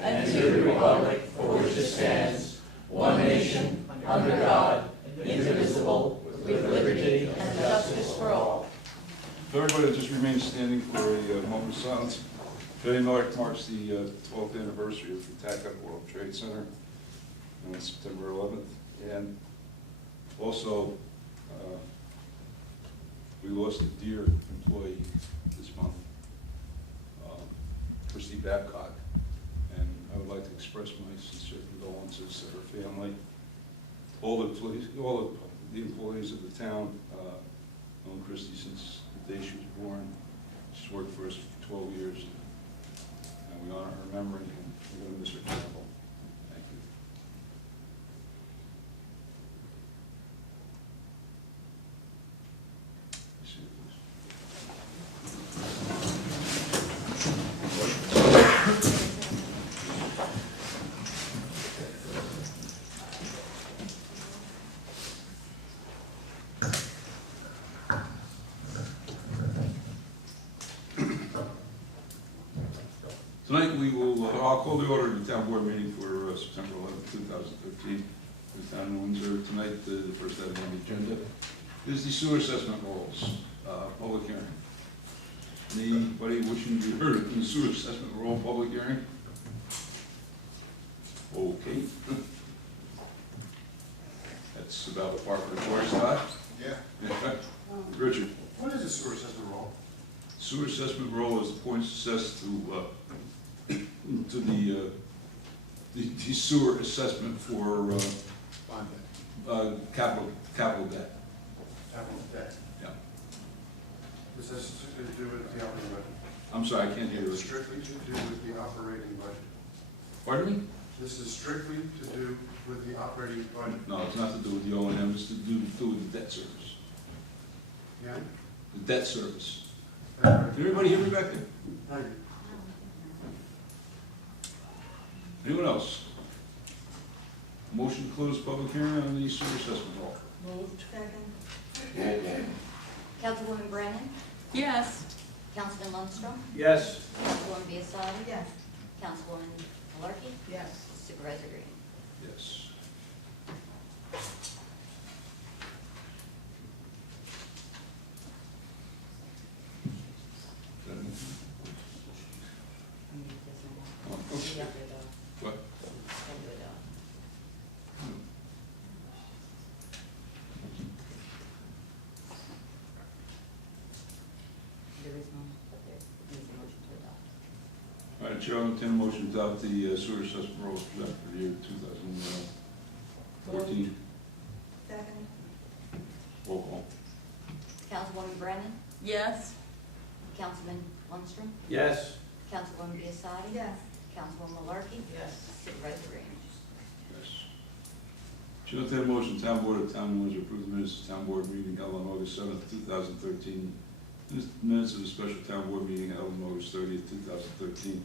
and to the republic for which it stands, one nation, under God, indivisible, with liberty and justice for all. If everybody just remain standing for a moment of silence. Today marks the 12th anniversary of the attack on the World Trade Center on September 11th. And also, we lost a dear employee this month, Christy Babcock. And I would like to express my sincere condolences to her family, all the employees of the town. Known Christy since the day she was born. She's worked for us for 12 years. And we honor her memory, and we're going to miss her terrible. Thank you. You see it, Tonight we will, I'll call the order of the town board meeting for September 11th, 2013. The town of Windsor. Tonight, the first item on the agenda is the sewer assessment rolls, public hearing. Anybody wishing to be heard in the sewer assessment roll public hearing? Okay. That's about the part of the choice, Todd? Yeah. Richard? What is a sewer assessment roll? Sewer assessment roll is the points assessed to the sewer assessment for Bond debt. capital debt. Capital debt. Yeah. This has strictly to do with the operating budget. I'm sorry, I can't hear you. Strictly to do with the operating budget. Pardon me? This is strictly to do with the operating budget. No, it's not to do with the O&M, it's to do with the debt service. Yeah? The debt service. Thank Can everybody hear me back there? you. Anyone else? Motion to close public hearing on the sewer assessment roll. Moved. Second. Councilwoman Brennan? Yes. Councilman Lundstrom? Yes. Councilwoman Biassadi? Yes. Councilwoman Malarkey? Yes. Supervisor Green? Yes. Oh, okay. What? There is none, but there needs a motion to adopt. All right, Chair, I'll entertain a motion to adopt the sewer assessment rolls for the year 2014. Second. Roll call. Councilwoman Brennan? Yes. Councilman Lundstrom? Yes. Councilwoman Biassadi? Yes. Councilwoman Malarkey? Yes. Yes. Supervisor Green? Chair, I'll entertain a motion, town board of town of Windsor approve the minutes of town board meeting held on August 7th, 2013. Minutes of the special town board meeting held on August 30th, 2013.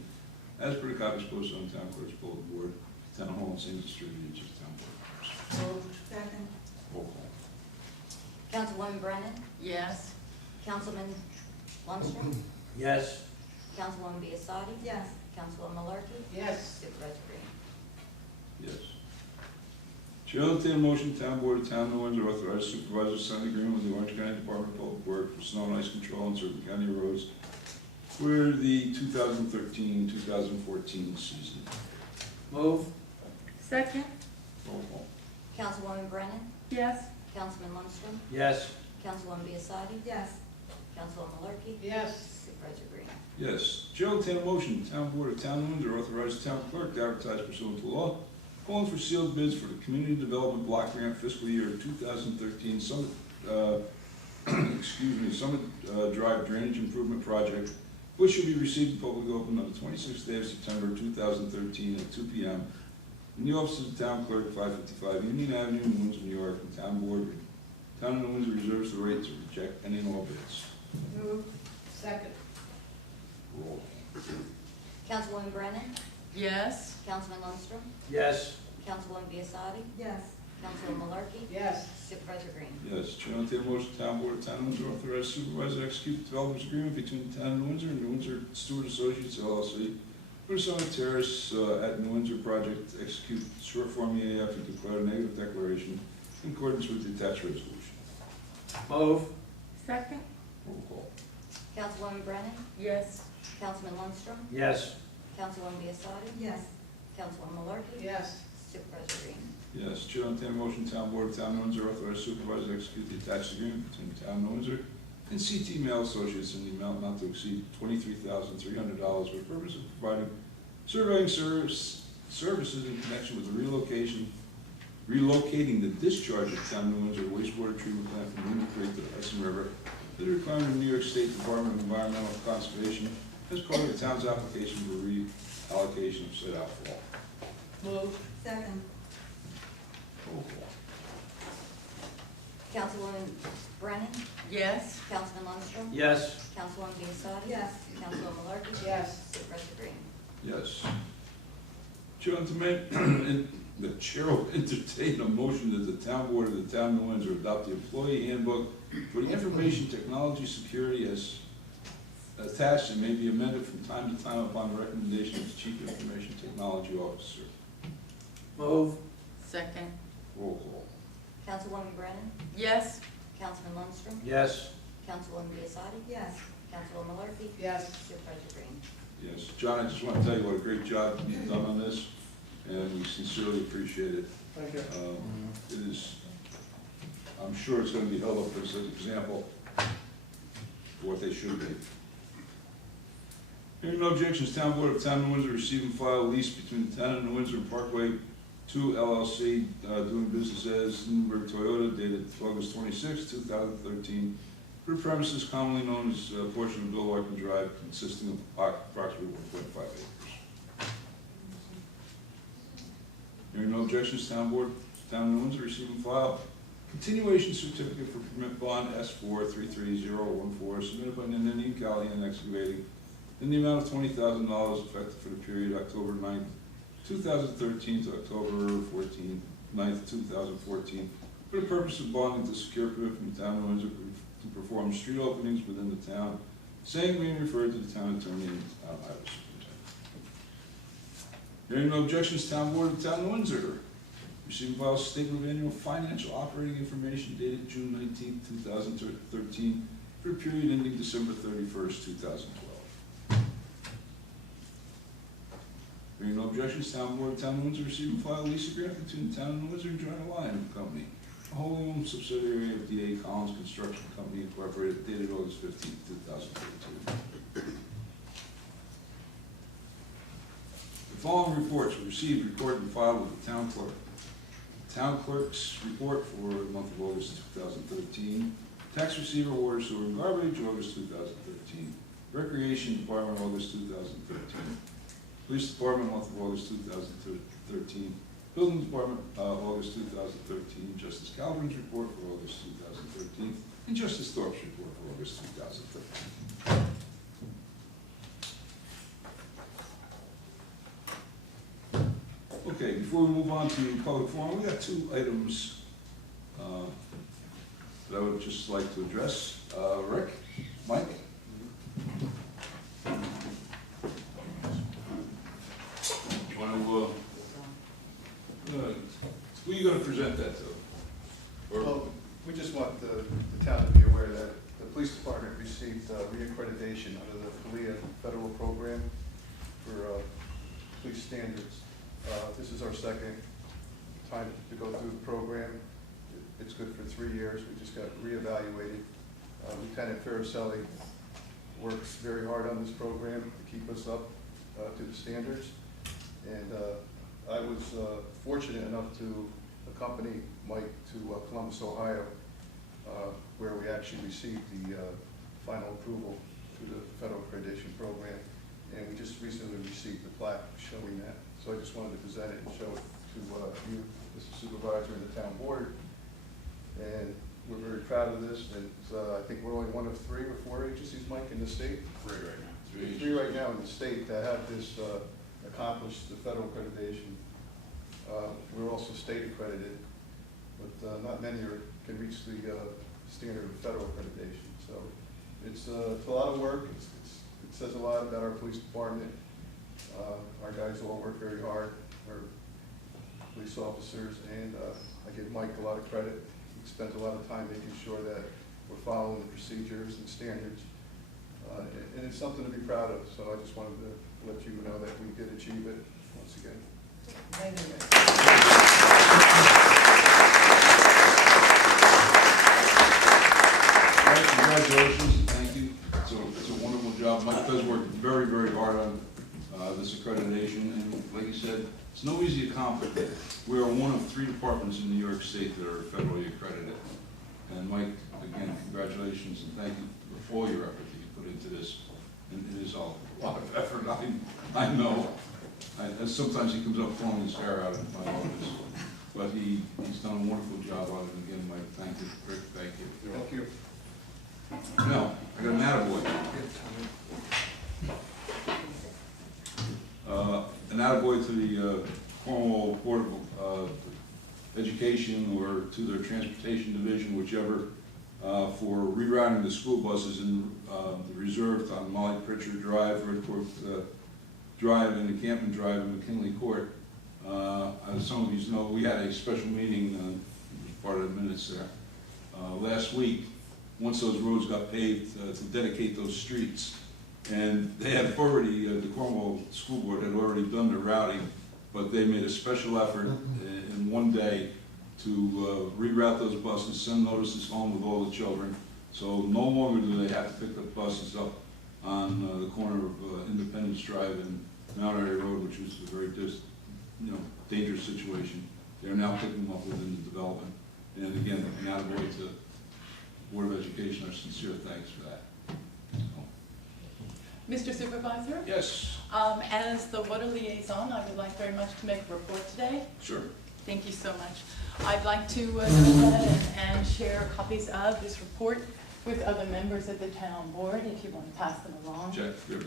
As per the copies posted on town clerk's bulletin board, town hall and same distributed to town board members. Moved. Second. Roll call. Councilwoman Brennan? Yes. Councilman Lundstrom? Yes. Councilwoman Biassadi? Yes. Councilwoman Malarkey? Yes. Supervisor Green? Yes. Chair, I'll entertain a motion, town board of town of Windsor authorize supervisor to sign an agreement with the Orange County Department of Public Works for snow and ice control on certain county roads for the 2013-2014 season. Move. Second. Roll call. Councilwoman Brennan? Yes. Councilman Lundstrom? Yes. Councilwoman Biassadi? Yes. Councilwoman Malarkey? Yes. Supervisor Green? Yes. Chair, I'll entertain a motion, town board of town of Windsor authorize the town clerk to advertise pursuant to law, calling for sealed bids for the Community Development Block Grant fiscal year 2013 Summit, Summit Drive Drainage Improvement Project, which should be received in public open on the 26th day of September 2013 at 2 p.m. in the office of the town clerk, 555 Union Avenue in Windsor, New York. The town board, town of Windsor reserves the right to reject any and all bids. Moved. Second. Roll. Councilwoman Brennan? Yes. Councilman Lundstrom? Yes. Councilwoman Biassadi? Yes. Councilwoman Malarkey? Yes. Supervisor Green? Yes, Chair, I'll entertain a motion, town board of town of Windsor authorize supervisor to execute the development agreement between the town of Windsor and the Windsor Stewart Associates LLC for Summit Terrace at New Windsor project, execute short form EAF and declare a negative declaration in accordance with the attached resolution. Move. Second. Roll call. Councilwoman Brennan? Yes. Councilman Lundstrom? Yes. Councilwoman Biassadi? Yes. Councilwoman Malarkey? Yes. Supervisor Green? Yes, Chair, on entertain a motion, Town Board of Town of Windsor authorize supervisor to execute the attached agreement between the Town of Windsor and CT Mail Associates in the amount not to exceed $23,300 for the purpose of providing surveying services in connection with the relocating the discharge of Town of Windsor wastewater treatment plant from Windsor Creek to the Hudson River to the requirement of New York State Department of Environmental Conservation as part of the town's application for reallocation of said outfall. Move. Second. Roll call. Councilwoman Brennan? Yes. Councilman Lundstrom? Yes. Councilwoman Biassadi? Yes. Councilwoman Malarkey? Yes. Supervisor Green? Yes. Chair, and the chair will entertain a motion that the Town Board of the Town of New Windsor adopt the employee handbook for the information technology security as attached and may be amended from time to time upon the recommendation of the Chief Information Technology Officer. Move. Second. Roll call. Councilwoman Brennan? Yes. Councilman Lundstrom? Yes. Councilwoman Biassadi? Yes. Councilwoman Malarkey? Yes. Supervisor Green? Yes, John, I just want to tell you what a great job you've done on this, and we sincerely appreciate it. Thank you. It is, I'm sure it's going to be held up as an example for what they should be. Hearing no objections, Town Board of Town of New Windsor receive and file a lease between the Town of New Windsor and Parkway 2 LLC, doing business as Newburgh Toyota, dated August 26, 2013, for premises commonly known as a portion of Bill Larkin Drive, consisting of approximately 1.5 acres. Hearing no objections, Town Board, Town of New Windsor, receive and file continuation certificate for permit bond S433014 submitted by Nannini Callahan Excavating in the amount of $20,000 effective for the period October 9th, 2013 to October 9th, 2014, for the purpose of bonding to secure permit from the Town of New Windsor to perform street openings within the town, same being referred to the town attorney and the town highway superintendent. Hearing no objections, Town Board of Town of Windsor receive and file statement of annual financial operating information dated June 19, 2013, for a period ending December 31st, 2012. Hearing no objections, Town Board of Town of Windsor receive and file a lease agreement between the Town of New Windsor and Joint Alliance Company, a wholly owned subsidiary of D.A. Collins Construction Company Incorporated, dated August 15, 2013. The following reports were received, recorded, and filed with the Town Clerk. The Town Clerk's report for the month of August 2013, Tax Receiver Water, Sewer, and Garbage, August 2013, Recreation Department, August 2013, Police Department, month of August 2013, Building Department, August 2013, Justice Calvin's report for August 2013, and Justice Thorpe's report for August 2013. Okay, before we move on to public forum, we got two items that I would just like to address. Rick, Mike? Who are you going to present that to? Well, we just want the town to be aware that the police department received reaccreditation under the PALIA federal program for police standards. This is our second time to go through the program. It's good for 3 years. We just got reevaluated. Lieutenant Faricelli works very hard on this program to keep us up to the standards. And I was fortunate enough to accompany Mike to Columbus, Ohio, where we actually received the final approval through the federal accreditation program. And we just recently received the plaque showing that. So I just wanted to present it and show it to you, Mr. Supervisor, and the town board. And we're very proud of this. And I think we're only one of 3 or 4 agencies, Mike, in the state. 3 right now. 3 right now in the state that have this accomplished the federal accreditation. We're also state accredited, but not many can reach the standard of federal accreditation. So it's a lot of work. It says a lot about our police department. Our guys all work very hard, our police officers, and I give Mike a lot of credit. He spent a lot of time making sure that we're following the procedures and standards. And it's something to be proud of, so I just wanted to let you know that we did achieve it once again. Thank you. Congratulations and thank you. It's a wonderful job. Mike does work very, very hard on this accreditation, and like you said, it's no easy accomplishment. We are one of 3 departments in New York State that are federally accredited. And Mike, again, congratulations and thank you for all your effort that you put into this. And it is a lot of effort, I know. Sometimes he comes up pulling his hair out in my office, but he's done a wonderful job on it. Again, Mike, thank you. Rick, thank you. Thank you. Now, I got an attaboy. An attaboy to the Cornwall Board of Education or to their Transportation Division, whichever, for rerouting the school buses in the reserve on Molly Pritchard Drive, Redcourt Drive, and Encampment Drive and McKinley Court. As some of you know, we had a special meeting, part of the minutes there, last week, once those roads got paved to dedicate those streets. And they had already, the Cornwall School Board had already done the routing, but they made a special effort in one day to reroute those buses, send notices home with all the children. So no longer do they have to pick the buses up on the corner of Independence Drive and Mount Airy Road, which was a very dangerous situation. They're now picking them up within the development. And again, an attaboy to Board of Education, our sincere thanks for that. Mr. Supervisor? Yes. As the water liaison, I would like very much to make a report today. Sure. Thank you so much. I'd like to go ahead and share copies of this report with other members of the town board, if you want to pass them along. Check. Good.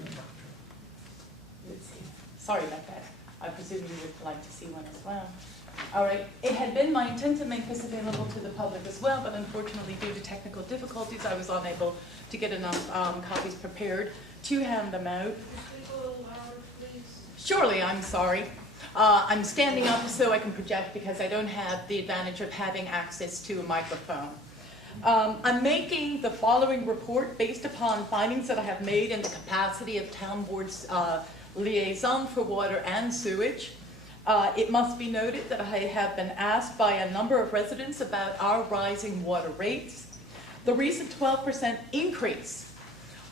Let's see. Sorry about that. I presume you would like to see one as well. All right. It had been my intent to make this available to the public as well, but unfortunately, due to technical difficulties, I was unable to get enough copies prepared to hand them out. Speak a little louder, please. Surely, I'm sorry. I'm standing up so I can project because I don't have the advantage of having access to a microphone. I'm making the following report based upon findings that I have made in the capacity of Town Board's liaison for water and sewage. It must be noted that I have been asked by a number of residents about our rising water rates. The recent 12% increase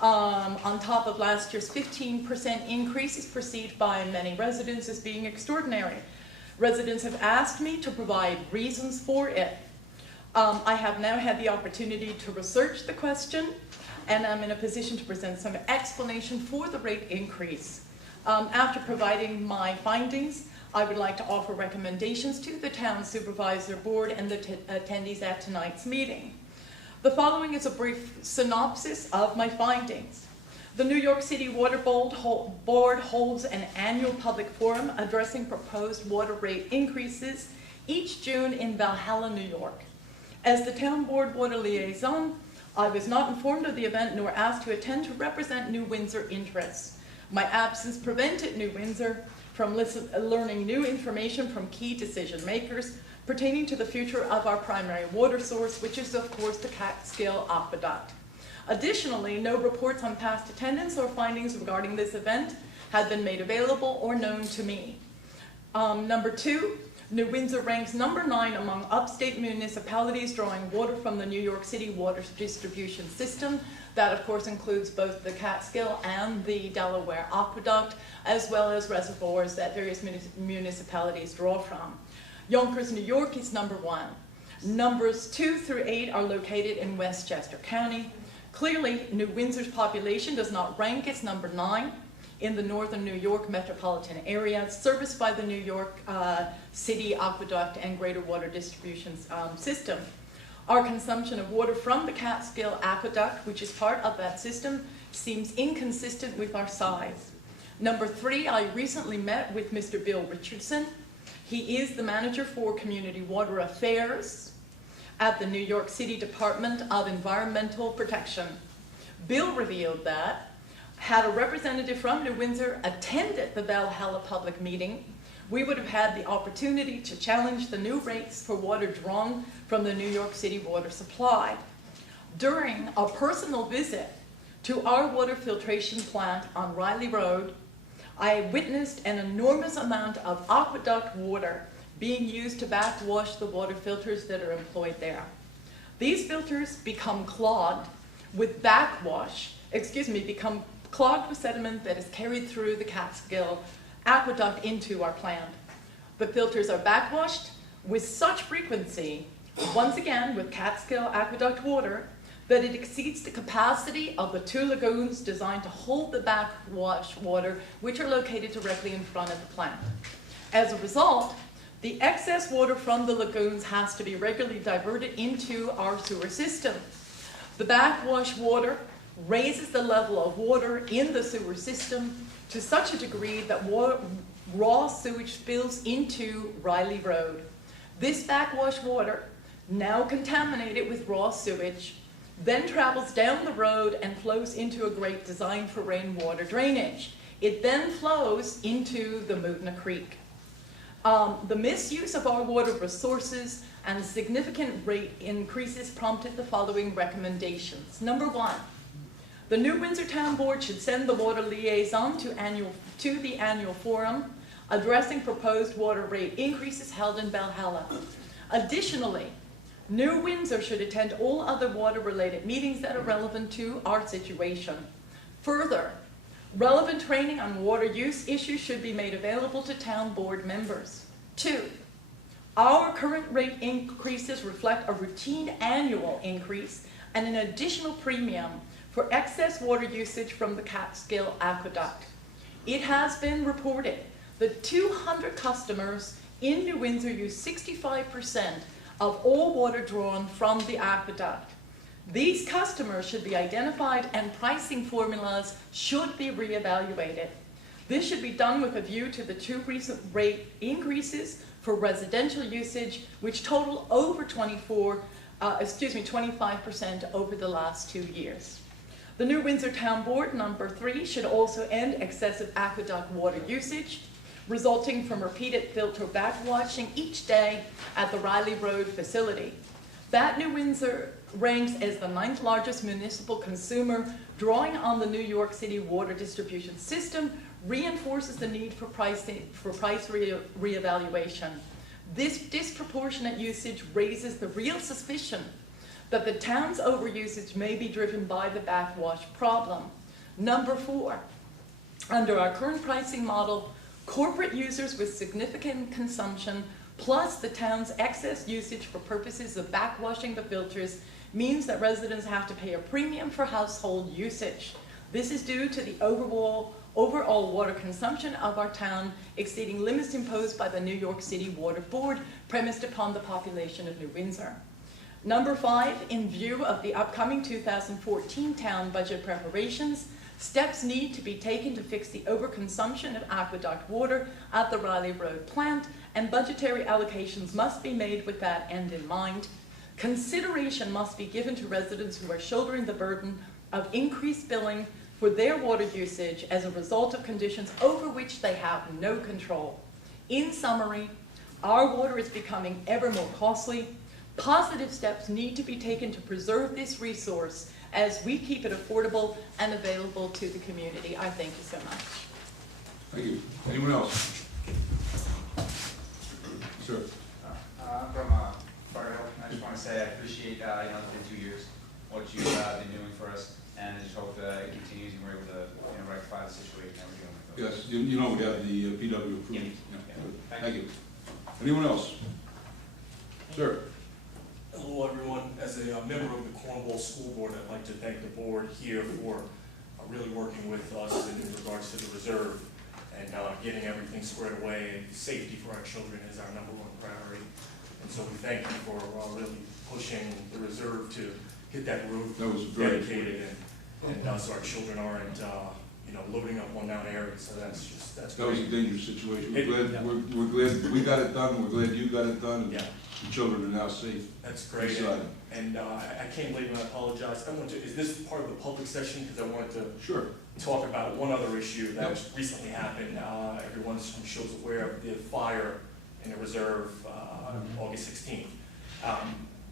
on top of last year's 15% increase is perceived by many residents as being extraordinary. Residents have asked me to provide reasons for it. I have now had the opportunity to research the question, and I'm in a position to present some explanation for the rate increase. After providing my findings, I would like to offer recommendations to the Town Supervisor Board and the attendees at tonight's meeting. The following is a brief synopsis of my findings. The New York City Water Board holds an annual public forum addressing proposed water rate increases each June in Valhalla, New York. As the Town Board Water Liaison, I was not informed of the event nor asked to attend to represent New Windsor interests. My absence prevented New Windsor from learning new information from key decision makers pertaining to the future of our primary water source, which is of course the Catskill Aqueduct. Additionally, no reports on past attendance or findings regarding this event had been made available or known to me. Number 2, New Windsor ranks number 9 among upstate municipalities drawing water from the New York City water distribution system. That, of course, includes both the Catskill and the Delaware Aqueduct, as well as reservoirs that various municipalities draw from. Yonkers, New York is number 1. Numbers 2 through 8 are located in Westchester County. Clearly, New Windsor's population does not rank as number 9 in the northern New York metropolitan area, serviced by the New York City Aqueduct and Greater Water Distribution System. Our consumption of water from the Catskill Aqueduct, which is part of that system, seems inconsistent with our size. Number 3, I recently met with Mr. Bill Richardson. He is the manager for Community Water Affairs at the New York City Department of Environmental Protection. Bill revealed that had a representative from New Windsor attended the Valhalla public meeting, we would have had the opportunity to challenge the new rates for water drawn from the New York City water supply. During a personal visit to our water filtration plant on Riley Road, I witnessed an enormous amount of aqueduct water being used to backwash the water filters that are employed there. These filters become clogged with become clogged with sediment that is carried through the Catskill aqueduct into our plant. The filters are backwashed with such frequency, once again with Catskill aqueduct water, that it exceeds the capacity of the 2 lagoons designed to hold the backwash water, which are located directly in front of the plant. As a result, the excess water from the lagoons has to be regularly diverted into our sewer system. The backwash water raises the level of water in the sewer system to such a degree that raw sewage spills into Riley Road. This backwash water, now contaminated with raw sewage, then travels down the road and flows into a grate designed for rainwater drainage. It then flows into the Mootna Creek. The misuse of our water resources and significant rate increases prompted the following recommendations. Number 1, the New Windsor Town Board should send the water liaison to the annual forum addressing proposed water rate increases held in Valhalla. Additionally, New Windsor should attend all other water-related meetings that are relevant to our situation. Further, relevant training on water use issues should be made available to town board members. 2, our current rate increases reflect a routine annual increase and an additional premium for excess water usage from the Catskill Aqueduct. It has been reported that 200 customers in New Windsor use 65% of all water drawn from the aqueduct. These customers should be identified and pricing formulas should be reevaluated. This should be done with a view to the 2 recent rate increases for residential usage, which total over 25% over the last 2 years. The New Windsor Town Board, number 3, should also end excessive aqueduct water usage resulting from repeated filter backwashing each day at the Riley Road facility. That New Windsor ranks as the 9th largest municipal consumer, drawing on the New York City water distribution system, reinforces the need for price reevaluation. This disproportionate usage raises the real suspicion that the town's overusage may be driven by the backwash problem. Number 4, under our current pricing model, corporate users with significant consumption plus the town's excess usage for purposes of backwashing the filters means that residents have to pay a premium for household usage. This is due to the overall water consumption of our town exceeding limits imposed by the New York City Water Board, premised upon the population of New Windsor. Number 5, in view of the upcoming 2014 town budget preparations, steps need to be taken to fix the overconsumption of aqueduct water at the Riley Road plant, and budgetary allocations must be made with that end in mind. Consideration must be given to residents who are shouldering the burden of increased billing for their water usage as a result of conditions over which they have no control. In summary, our water is becoming ever more costly. Positive steps need to be taken to preserve this resource as we keep it affordable and available to the community. I thank you so much. Thank you. Anyone else? Sir. I'm from Fire Hill. I just want to say I appreciate, it's been 2 years, what you've been doing for us, and I just hope it continues and we're able to rectify the situation that we're dealing with. Yes, we have the PW approved. Yeah. Thank you. Anyone else? Sir. Hello, everyone. As a member of the Cornwall School Board, I'd like to thank the board here for really working with us in regards to the reserve and getting everything squared away. And safety for our children is our #1 priority. And so we thank you for really pushing the reserve to get that roof dedicated, and so our children aren't loading up on that area. So that's that was a dangerous situation. We're glad we got it done. We're glad you got it done. Yeah. the children are now safe. That's great. Inside. And I came late and I apologize. Is this part of the public session? Because I wanted to Sure. talk about one other issue that recently happened. Everyone, I'm sure, is aware of the fire in the reserve August 16th.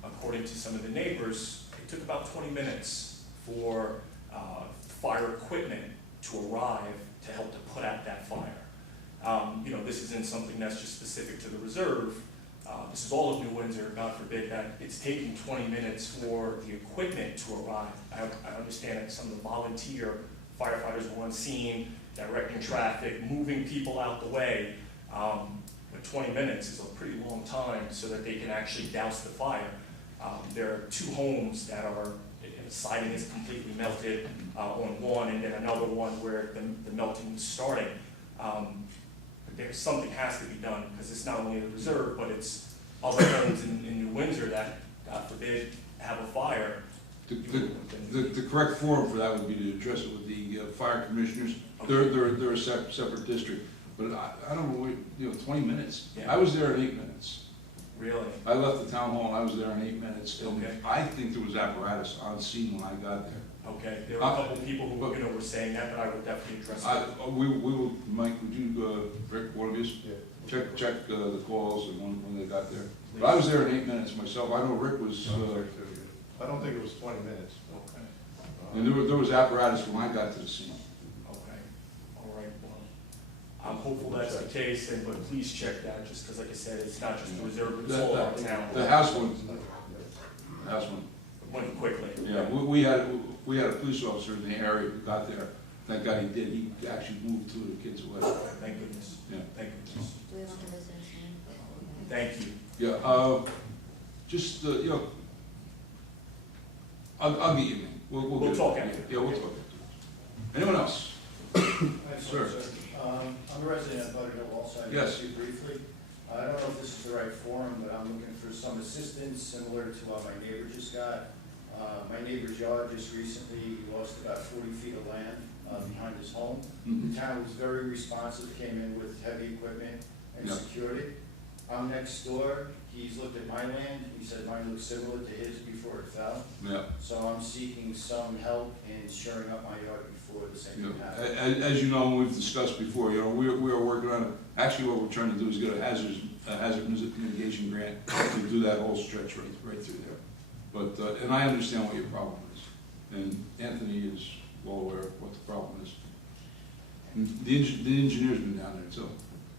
According to some of the neighbors, it took about 20 minutes for fire equipment to arrive to help to put out that fire. You know, this isn't something that's just specific to the reserve. This is all of New Windsor. God forbid that it's taking 20 minutes for the equipment to arrive. I understand that some of the volunteer firefighters were on scene, directing traffic, moving people out the way. But 20 minutes is a pretty long time so that they can actually douse the fire. There are 2 homes that are, the siding is completely melted on one, and then another one where the melting is starting. Something has to be done, because it's not only the reserve, but it's other homes in New Windsor that, God forbid, have a fire. The correct forum for that would be to address it with the fire commissioners. Okay. They're a separate district, but I don't know, 20 minutes. Yeah. I was there in 8 minutes. Really? I left the town hall and I was there in 8 minutes. And Okay. I think there was apparatus on scene when I got there. Okay, there were a couple of people who were saying that, but I would definitely address it. We will, Mike, would you, Rick, one of you, Yeah. check the calls and when they got there. But I was there in 8 minutes myself. I know Rick was, I don't think it was 20 minutes. Okay, and there was apparatus when I got to the scene. okay, all right, well, I'm hopeful that's the case, but please check that, just because, like I said, it's not just the reserve, it's all our town. The house one, Went quickly. yeah, we had a police officer in the area who got there. Thank God he did. He actually moved 2 of the kids away. Thank goodness. Yeah. Thank goodness. Do we want the residents' name? Thank you. Yeah, just, I'll get you, man. We'll get it. talk after. Yeah, we'll talk after. Anyone else? Sir. I'm a resident of Butter Hill also. I Yes. know you briefly. I don't know if this is the right forum, but I'm looking for some assistance similar to what my neighbor just got. My neighbor's yard just recently lost about 40 feet of land behind his home. Mhm. The town was very responsive, came in with heavy equipment and Yeah. secured it. I'm next door. He's looked at my land. He said mine looks similar to his before it fell. Yeah. So I'm seeking some help in shoring up my yard before the same thing Yeah. happens. As you know, we've discussed before, we are working on, actually what we're trying to do is get a hazard mitigation grant to do that whole stretch right through there. But, and I understand what your problem is, and Anthony is well aware of what the problem is. And the engineer's been down there too.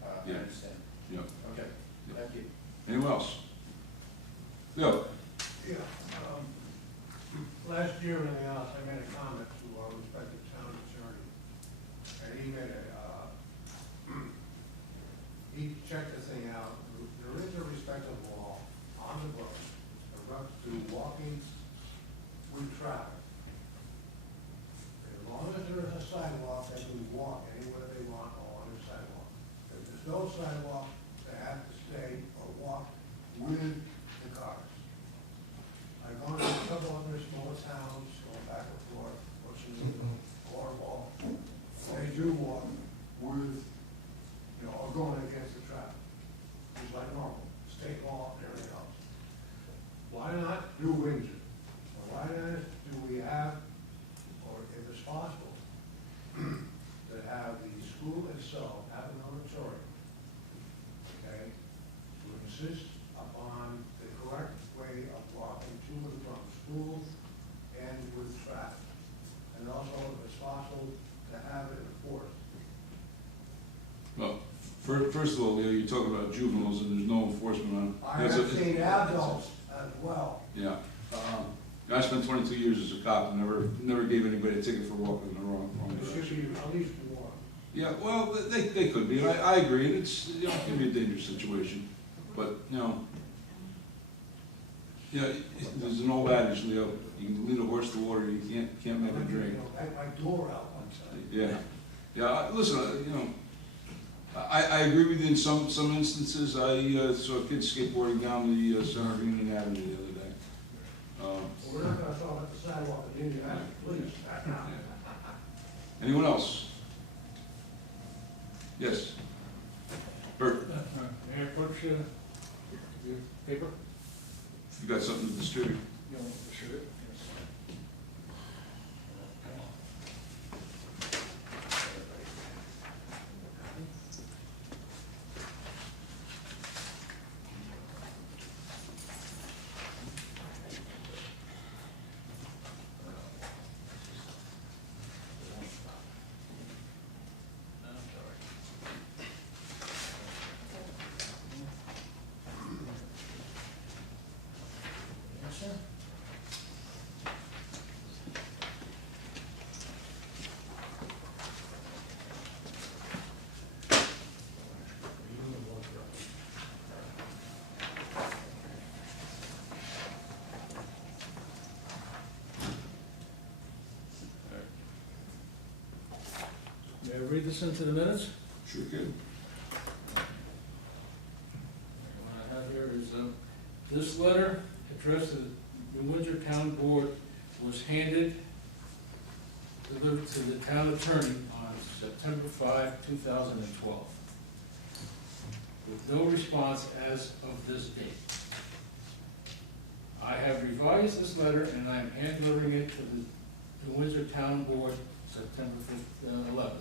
I Yeah. understand. Yeah. Okay, thank you. Anyone else? Leo? Yeah, last year in the house, I made a comment to our respective town attorney, and he made he checked the thing out. There is a respective law on the books to walking with traffic. As long as there is a sidewalk, they can walk anywhere they want along the sidewalk. If there's no sidewalk, they have to stay or walk with the cars. I've gone to a couple other small towns, going back and forth, Washington, Cornwall. They do walk with, or going against the traffic, just like normal, state law and everything else. Why not do Windsor? Or why not do we have, or if it's possible, to have the school itself have an auditorium, okay, to insist upon the correct way of walking to and from school and with traffic. And also, if it's possible, to have it enforced. Well, first of all, Leo, you're talking about juveniles and there's no enforcement on. I have seen adults as well. Yeah. I spent 22 years as a cop and never gave anybody a ticket for walking in the wrong There should direction. be at least one. Yeah, well, they could be, and I agree, and it's, it can be a dangerous situation, but, there's an old adage, Leo, you can lead a horse to water, you can't make it drink. Had my door out one time. Yeah, listen, I agree with you in some instances. I saw kids skateboarding down the center of Union Avenue the other day. We're not gonna talk about the sidewalk in Indian Avenue, please. Anyone else? Yes. Bert? Mayor Butcher, Your paper? You got something to distribute? You want to distribute it? Yes, sir. May I read this into the minutes? Sure can. What I have here is, this letter addressed to the New Windsor Town Board was delivered to the town attorney on September 5, 2012, with no response as of this date. I have revised this letter and I am hand delivering it to the New Windsor Town Board September 11th.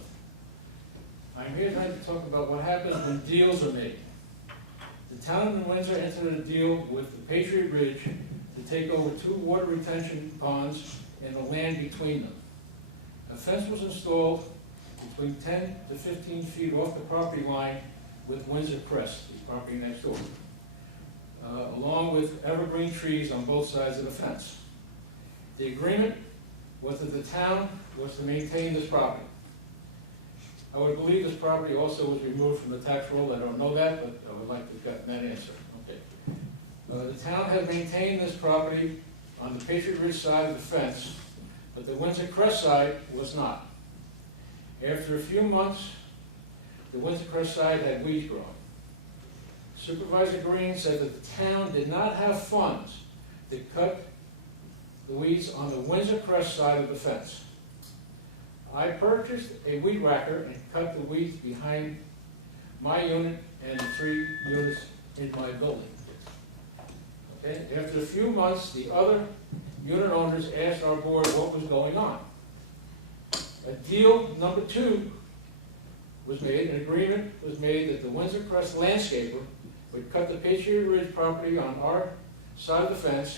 I'm here tonight to talk about what happens when deals are made. The town of New Windsor entered a deal with the Patriot Ridge to take over 2 water retention ponds and the land between them. A fence was installed between 10 to 15 feet off the property line with Windsor Crest, the property next door, along with evergreen trees on both sides of the fence. The agreement was that the town was to maintain this property. I would believe this property also was removed from the tax roll. I don't know that, but I would like to get that answer. Okay. The town had maintained this property on the Patriot Ridge side of the fence, but the Windsor Crest side was not. After a few months, the Windsor Crest side had weeds growing. Supervisor Green said that the town did not have funds to cut the weeds on the Windsor Crest side of the fence. I purchased a weed whacker and cut the weeds behind my unit and the 3 units in my building. Okay? After a few months, the other unit owners asked our board what was going on. A deal number 2 was made, an agreement was made that the Windsor Crest landscaper would cut the Patriot Ridge property on our side of the fence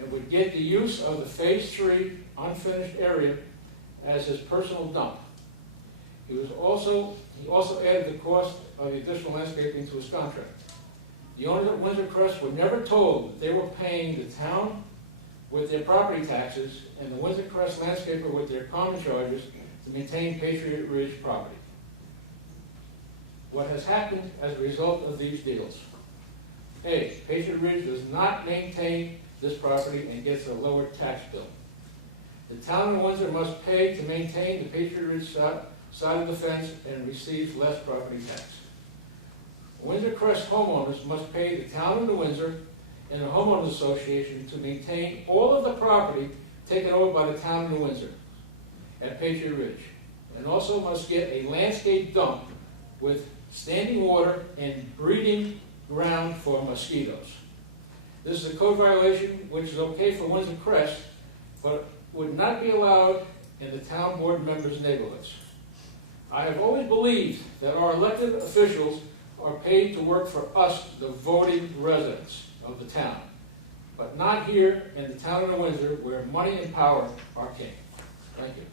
and would get the use of the Phase 3 unfinished area as his personal dump. He also added the cost of the additional landscaping to his contract. The owners of Windsor Crest were never told that they were paying the town with their property taxes and the Windsor Crest landscaper with their common charges to maintain Patriot Ridge property. What has happened as a result of these deals? A, Patriot Ridge does not maintain this property and gets a lower tax bill. The town of Windsor must pay to maintain the Patriot Ridge side of the fence and receives less property tax. Windsor Crest homeowners must pay the town of New Windsor and the homeowners association to maintain all of the property taken over by the town of New Windsor at Patriot Ridge, and also must get a landscape dump with standing water and breeding ground for mosquitoes. This is a code violation which is okay for Windsor Crest, but would not be allowed in the town board members' neighborhoods. I have always believed that our elected officials are paid to work for us, the voting residents of the town, but not here in the town of New Windsor where money and power are king. Thank you.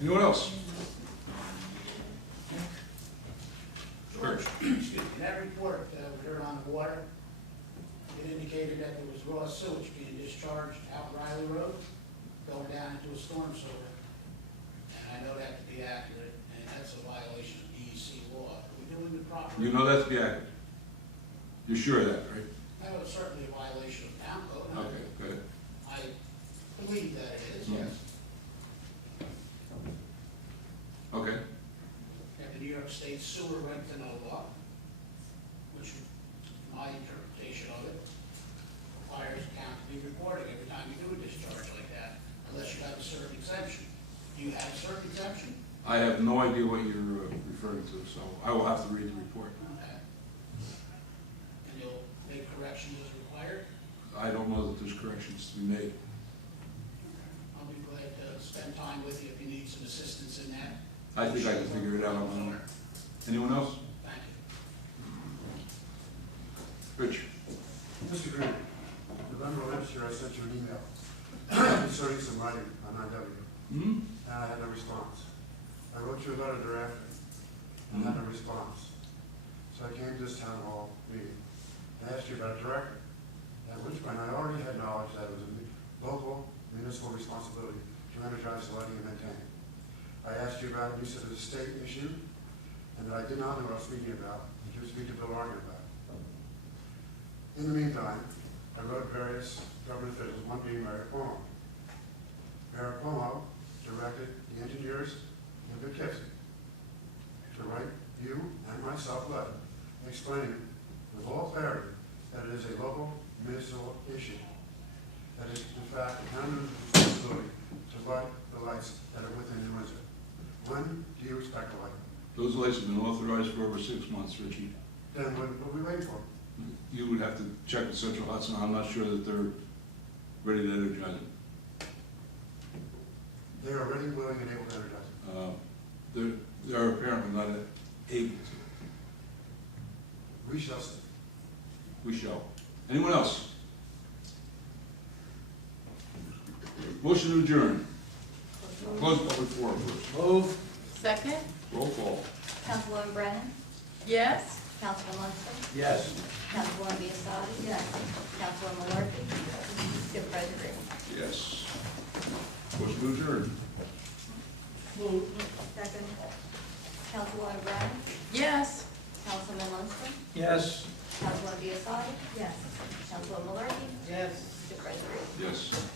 Anyone else? George, excuse me, in that report we heard on the water, it indicated that there was raw sewage being discharged out Riley Road, going down into a storm sewer. And I know that to be accurate, and that's a violation of DEC law. Are we doing the proper? You know that to be accurate? You're sure of that, right? I know it's certainly a violation of town code. and Okay, good. I believe that it is, Mhm. yes. Okay. And the New York State Sewer Rent to Know law, which my interpretation of it requires the town to be reporting every time you do a discharge like that, unless you have a certain exemption. Do you have a certain exemption? I have no idea what you're referring to, so I will have to read the report. Okay. I don't know that there's corrections to be made. I'll be glad to spend time with you if you need some assistance in that. I think I can figure it out on my own. Anyone else? Thank you. Rich? Mr. Green, November last year, I sent you an email inserting some writing on IW, Hmm? and I had no response. I wrote you a letter thereafter, and had no response. So I came to this town hall meeting, and asked you about a director, at which point I already had knowledge that it was a local municipal responsibility to energize the lighting and maintain. I asked you about it, you said it was a state issue, and that I did not know what I was speaking about, and you would speak to Bill Argan about it. In the meantime, I wrote various government officials, one being Mayor Cuomo. Mayor Cuomo directed the engineers in Poughkeepsie to write you and myself a letter explaining with all clarity that it is a local municipal issue. That is, in fact, the town's responsibility to light the lights that are within New Windsor. When do you expect to light them? Those lights have been authorized for over 6 months, Richie. Then what are we waiting for? You would have to check with Central Hudson. I'm not sure that they're ready to energize it. They are ready, willing, and able to energize it. They're apparently not able to. We shall see. We shall. Anyone else? Motion to adjourn. Close public forum first. Move. Second? Roll call. Councilwoman Brennan? Yes? Councilman Munson? Yes. Councilwoman Biassadi? Yes. Councilwoman Murphy? Supervisor Green? Yes. Motion to adjourn. Second. Councilwoman Brennan? Yes? Councilman Munson? Yes. Councilwoman Biassadi? Yes. Councilwoman Murphy? Yes. Supervisor Green? Yes.